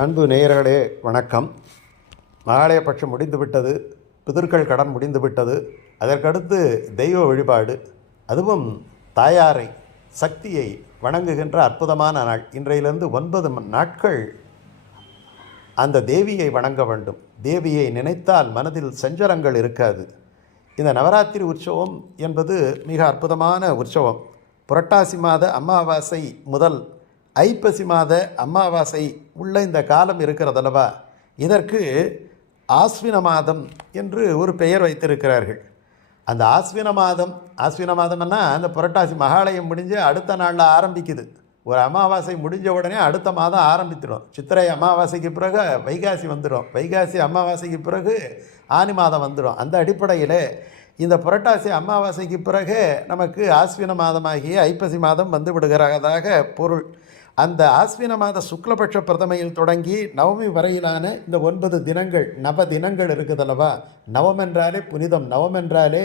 அன்பு நேயர்களே வணக்கம். மகாலய பட்சம் முடிந்துவிட்டது பிதர்கள் கடன் முடிந்துவிட்டது. அதற்கடுத்து தெய்வ வழிபாடு அதுவும் தாயாரை சக்தியை வணங்குகின்ற அற்புதமான நாள். இன்றையிலிருந்து ஒன்பது நாட்கள் அந்த தேவியை வணங்க வேண்டும். தேவியை நினைத்தால் மனதில் சஞ்சலங்கள் இருக்காது. இந்த நவராத்திரி உற்சவம் என்பது மிக அற்புதமான உற்சவம். புரட்டாசி மாத அமாவாசை முதல் ஐப்பசி மாத அமாவாசை உள்ள இந்த காலம் இருக்கிறதல்லவா? இதற்கு ஆஸ்வின மாதம் என்று ஒரு பெயர் வைத்திருக்கிறார்கள். அந்த ஆஸ்வின மாதம் ஆஸ்வின மாதம்னா அந்த புரட்டாசி மகாலயம் முடிஞ்சு அடுத்த நாளில் ஆரம்பிக்குது. ஒரு அமாவாசை முடிஞ்ச உடனே அடுத்த மாதம் ஆரம்பித்துடும். சித்திரை அமாவாசைக்கு பிறகு வைகாசி வந்துடும். வைகாசி அமாவாசைக்கு பிறகு ஆனி மாதம் வந்துடும். அந்த அடிப்படையில் இந்த புரட்டாசி அமாவாசைக்கு பிறகு நமக்கு ஆஸ்வின மாதமாகிய ஐப்பசி மாதம் வந்து விடுகிறதாக பொருள். அந்த ஆஸ்வின மாத சுக்லபட்ச பிரதமையில் தொடங்கி நவமி வரையிலான இந்த ஒன்பது தினங்கள் நவ தினங்கள் இருக்குதல்லவா? நவம் என்றாலே புனிதம் நவம் என்றாலே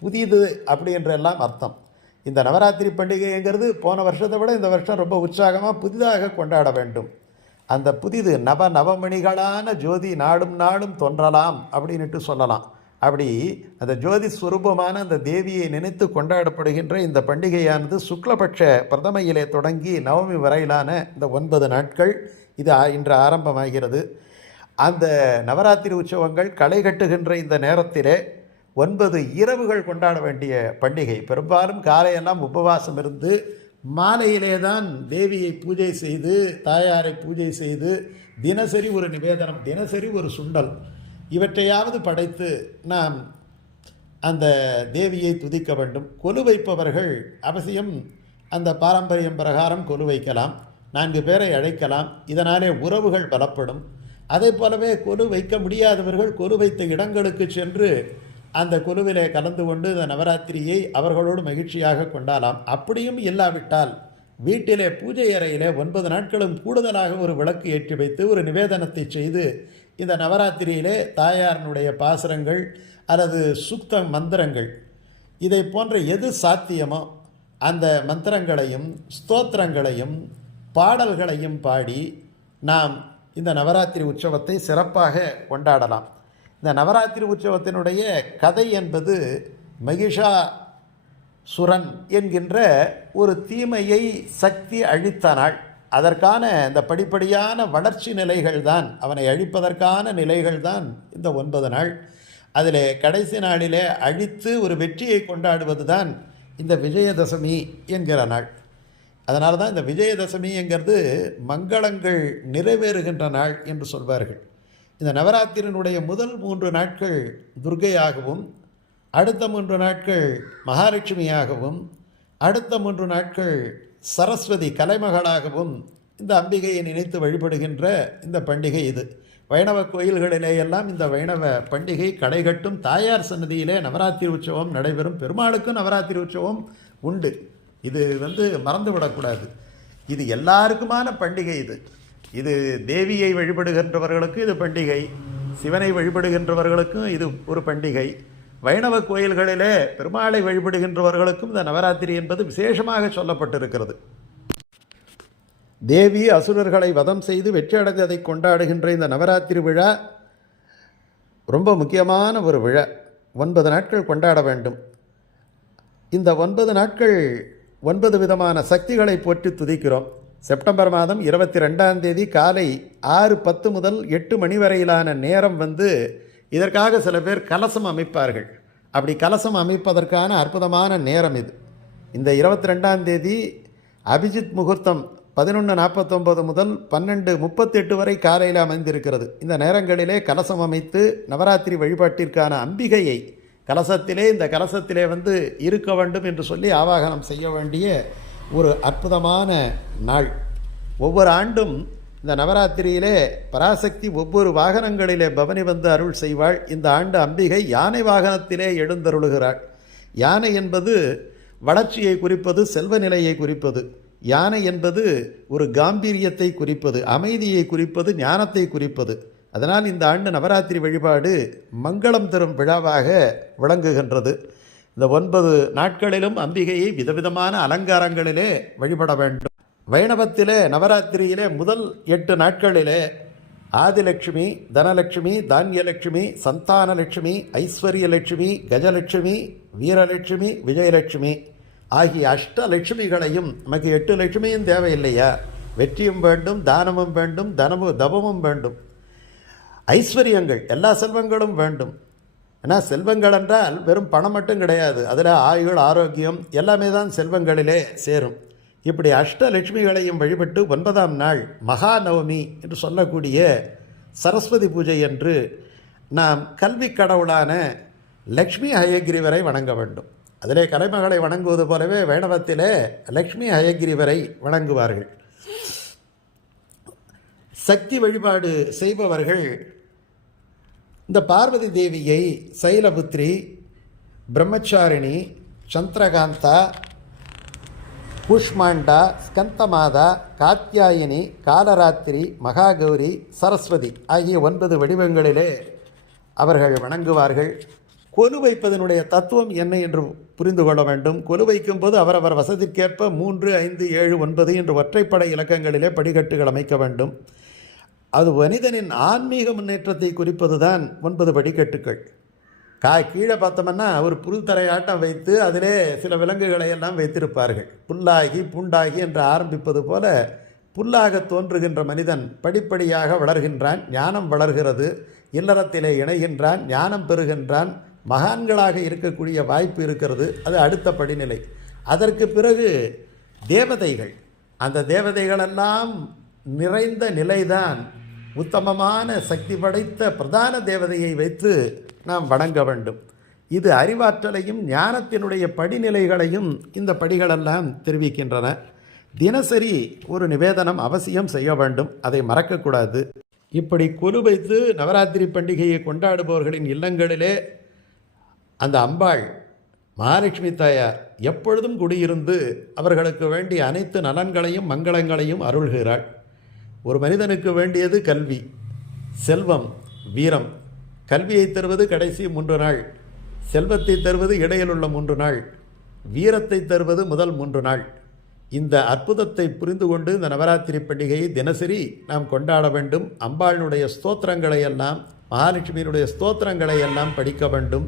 புதிது அப்படின்றெல்லாம் அர்த்தம். இந்த நவராத்திரி பண்டிகைங்கிறது போன வருஷத்தை விட இந்த வருஷம் ரொம்ப உற்சாகமாக புதிதாக கொண்டாட வேண்டும். அந்த புதிது நவ நவமணிகளான ஜோதி நாடும் நாடும் தோன்றலாம் அப்படின்னுட்டு சொல்லலாம். அப்படி அந்த ஜோதி ஸ்வரூபமான அந்த தேவியை நினைத்து கொண்டாடப்படுகின்ற இந்த பண்டிகையானது சுக்லபட்ச பிரதமையிலே தொடங்கி நவமி வரையிலான இந்த ஒன்பது நாட்கள் இது இன்று ஆரம்பமாகிறது. அந்த நவராத்திரி உற்சவங்கள் களை கட்டுகின்ற இந்த நேரத்திலே ஒன்பது இரவுகள் கொண்டாட வேண்டிய பண்டிகை. பெரும்பாலும் காலையெல்லாம் உபவாசம் இருந்து மாலையிலே தான் தேவியை பூஜை செய்து தாயாரை பூஜை செய்து தினசரி ஒரு நிவேதனம் தினசரி ஒரு சுண்டல் இவற்றையாவது படைத்து நாம் அந்த தேவியை துதிக்க வேண்டும். கொலு வைப்பவர்கள் அவசியம் அந்த பாரம்பரியம் பிரகாரம் கொலு வைக்கலாம். நான்கு பேரை அழைக்கலாம். இதனாலே உறவுகள் பலப்படும். அதே போலவே கொலு வைக்க முடியாதவர்கள் கொலு வைத்த இடங்களுக்கு சென்று அந்த கொலுவிலே கலந்து கொண்டு இந்த நவராத்திரியை அவர்களோடு மகிழ்ச்சியாக கொண்டாலாம். அப்படியும் இல்லாவிட்டால் வீட்டிலே பூஜை அறையிலே ஒன்பது நாட்களும் கூடுதலாக ஒரு விளக்கு ஏற்றி வைத்து ஒரு நிவேதனத்தை செய்து இந்த நவராத்திரியிலே தாயாரினுடைய பாசுரங்கள் அல்லது சுக்த மந்திரங்கள் இதை போன்ற எது சாத்தியமோ அந்த மந்திரங்களையும் ஸ்தோத்திரங்களையும் பாடல்களையும் பாடி நாம் இந்த நவராத்திரி உற்சவத்தை சிறப்பாக கொண்டாடலாம். இந்த நவராத்திரி உற்சவத்தினுடைய கதை என்பது மகிஷா சுரன் என்கின்ற ஒரு தீமையை சக்தி அழித்த நாள். அதற்கான இந்த படிப்படியான வளர்ச்சி நிலைகள் தான் அவனை அழிப்பதற்கான நிலைகள் தான் இந்த ஒன்பது நாள். அதிலே கடைசி நாளிலே அழித்து ஒரு வெற்றியை கொண்டாடுவது தான் இந்த விஜயதசமி என்கிற நாள். அதனால தான் இந்த விஜயதசமி என்கிறது மங்களங்கள் நிறைவேறுகின்ற நாள் என்று சொல்வார்கள். இந்த நவராத்திரியினுடைய முதல் மூன்று நாட்கள் துர்க்கையாகவும் அடுத்த மூன்று நாட்கள் மகாலட்சுமியாகவும் அடுத்த மூன்று நாட்கள் சரஸ்வதி கலைமகளாகவும் இந்த அம்பிகையை நினைத்து வழிபடுகின்ற இந்த பண்டிகை இது. வைணவ கோயில்களிலே எல்லாம் இந்த வைணவ பண்டிகை கடைகட்டும் தாயார் சன்னதியிலே நவராத்திரி உற்சவம் நடைபெறும். பெருமாளுக்கும் நவராத்திரி உற்சவம் உண்டு. இது வந்து மறந்துவிடக்கூடாது. இது எல்லாருக்குமான பண்டிகை இது. இது தேவியை வழிபடுகின்றவர்களுக்கு இது பண்டிகை. சிவனை வழிபடுகின்றவர்களுக்கும் இது ஒரு பண்டிகை. வைணவ கோயில்களிலே பெருமாளை வழிபடுகின்றவர்களுக்கும் இந்த நவராத்திரி என்பது விசேஷமாக சொல்லப்பட்டிருக்கிறது. தேவி அசுரர்களை வதம் செய்து வெற்றி அடைந்ததை கொண்டாடுகின்ற இந்த நவராத்திரி விழா ரொம்ப முக்கியமான ஒரு விழா. ஒன்பது நாட்கள் கொண்டாட வேண்டும். இந்த ஒன்பது நாட்கள் ஒன்பது விதமான சக்திகளை போற்றி துதிக்கிறோம். செப்டம்பர் மாதம் இருபத்தி ரெண்டாம் தேதி காலை ஆறு பத்து முதல் எட்டு மணி வரையிலான நேரம் வந்து இதற்காக சில பேர் கலசம் அமைப்பார்கள். அப்படி கலசம் அமைப்பதற்கான அற்புதமான நேரம் இது. இந்த இருபத்தி ரெண்டாம் தேதி அபிஜித் முகூர்த்தம் பதினொன்று நாற்பத்தொம்பது முதல் பன்னெண்டு முப்பத்தெட்டு வரை காலையில் அமைந்திருக்கிறது. இந்த நேரங்களிலே கலசம் அமைத்து நவராத்திரி வழிபாட்டிற்கான அம்பிகையை கலசத்திலே இந்த கலசத்திலே வந்து இருக்க வேண்டும் என்று சொல்லி ஆவாகனம் செய்ய வேண்டிய ஒரு அற்புதமான நாள். ஒவ்வொரு ஆண்டும் இந்த நவராத்திரியிலே பராசக்தி ஒவ்வொரு வாகனங்களிலே பவனி வந்து அருள் செய்வாள். இந்த ஆண்டு அம்பிகை யானை வாகனத்திலே எழுந்தருளுகிறாள். யானை என்பது வளர்ச்சியை குறிப்பது செல்வ நிலையை குறிப்பது. யானை என்பது ஒரு காம்பீரியத்தை குறிப்பது அமைதியை குறிப்பது ஞானத்தை குறிப்பது. அதனால் இந்த ஆண்டு நவராத்திரி வழிபாடு மங்களம் தரும் விழாவாக விளங்குகின்றது. இந்த ஒன்பது நாட்களிலும் அம்பிகையை விதவிதமான அலங்காரங்களிலே வழிபட வேண்டும். வைணவத்திலே நவராத்திரியிலே முதல் எட்டு நாட்களிலே ஆதிலட்சுமி தனலட்சுமி தானியலட்சுமி சந்தானலட்சுமி ஐஸ்வர்யலட்சுமி கஜலட்சுமி வீரலட்சுமி விஜயலட்சுமி ஆகிய அஷ்டலட்சுமிகளையும் நமக்கு எட்டு லட்சுமியும் தேவையில்லையா? வெற்றியும் வேண்டும் தானமும் வேண்டும் தனமும் தபமும் வேண்டும். ஐஸ்வர்யங்கள் எல்லா செல்வங்களும் வேண்டும். ஏன்னா செல்வங்கள் என்றால் வெறும் பணம் மட்டும் கிடையாது. அதில் ஆயுள் ஆரோக்கியம் எல்லாமே தான் செல்வங்களிலே சேரும். இப்படி அஷ்டலட்சுமிகளையும் வழிபட்டு ஒன்பதாம் நாள் மகாநவமி என்று சொல்லக்கூடிய சரஸ்வதி பூஜை என்று நாம் கல்வி கடவுளான லக்ஷ்மி ஹயகிரிவரை வணங்க வேண்டும். அதிலே கலைமகளை வணங்குவது போலவே வேணவத்திலே லக்ஷ்மி ஹயகிரிவரை வணங்குவார்கள். சக்தி வழிபாடு செய்பவர்கள் இந்த பார்வதி தேவியை சைலபுத்ரி பிரம்மச்சாரிணி சந்திரகாந்தா கூஷ்மாண்டா ஸ்கந்தமாதா காத்தியாயினி காலராத்திரி மகாகௌரி சரஸ்வதி ஆகிய ஒன்பது வடிவங்களிலே அவர்கள் வணங்குவார்கள். கொலு வைப்பதனுடைய தத்துவம் என்ன என்று புரிந்து கொள்ள வேண்டும். கொலு வைக்கும் போது அவரவர் வசதிக்கேற்ப மூன்று ஐந்து ஏழு ஒன்பது என்று ஒற்றைப்படை இலக்கங்களிலே படிக்கட்டுகள் அமைக்க வேண்டும். அது மனிதனின் ஆன்மீக முன்னேற்றத்தை குறிப்பது தான் ஒன்பது படிக்கட்டுகள். கா கீழே பார்த்தோம்னா ஒரு புல் தரையாட்டம் வைத்து அதிலே சில விலங்குகளை எல்லாம் வைத்திருப்பார்கள். புல்லாகி பூண்டாகி என்று ஆரம்பிப்பது போல புல்லாக தோன்றுகின்ற மனிதன் படிப்படியாக வளர்கின்றான் ஞானம் வளர்கிறது இல்லறத்திலே இணைகின்றான் ஞானம் பெறுகின்றான் மகான்களாக இருக்கக்கூடிய வாய்ப்பு இருக்கிறது. அது அடுத்த படிநிலை. அதற்கு பிறகு தேவதைகள். அந்த தேவதைகளெல்லாம் நிறைந்த நிலைதான் உத்தமமான சக்தி படைத்த பிரதான தேவதையை வைத்து நாம் வணங்க வேண்டும். இது அறிவாற்றலையும் ஞானத்தினுடைய படிநிலைகளையும் இந்த படிகளெல்லாம் தெரிவிக்கின்றன. தினசரி ஒரு நிவேதனம் அவசியம் செய்ய வேண்டும். அதை மறக்கக்கூடாது. இப்படி கொலு வைத்து நவராத்திரி பண்டிகையை கொண்டாடுபவர்களின் இல்லங்களிலே அந்த அம்பாள் மகாலட்சுமி தாயார் எப்பொழுதும் குடியிருந்து அவர்களுக்கு வேண்டிய அனைத்து நலன்களையும் மங்களங்களையும் அருள்கிறாள். ஒரு மனிதனுக்கு வேண்டியது கல்வி செல்வம் வீரம். கல்வியை தருவது கடைசி மூன்று நாள் செல்வத்தை தருவது இடையிலுள்ள மூன்று நாள் வீரத்தை தருவது முதல் மூன்று நாள். இந்த அற்புதத்தை புரிந்து கொண்டு இந்த நவராத்திரி பண்டிகையை தினசரி நாம் கொண்டாட வேண்டும். அம்பாளினுடைய ஸ்தோத்திரங்களை எல்லாம் மகாலட்சுமியினுடைய ஸ்தோத்திரங்களை எல்லாம் படிக்க வேண்டும்.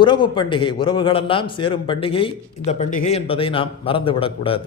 உறவு பண்டிகை உறவுகளெல்லாம் சேரும் பண்டிகை இந்த பண்டிகை என்பதை நாம் மறந்துவிடக்கூடாது.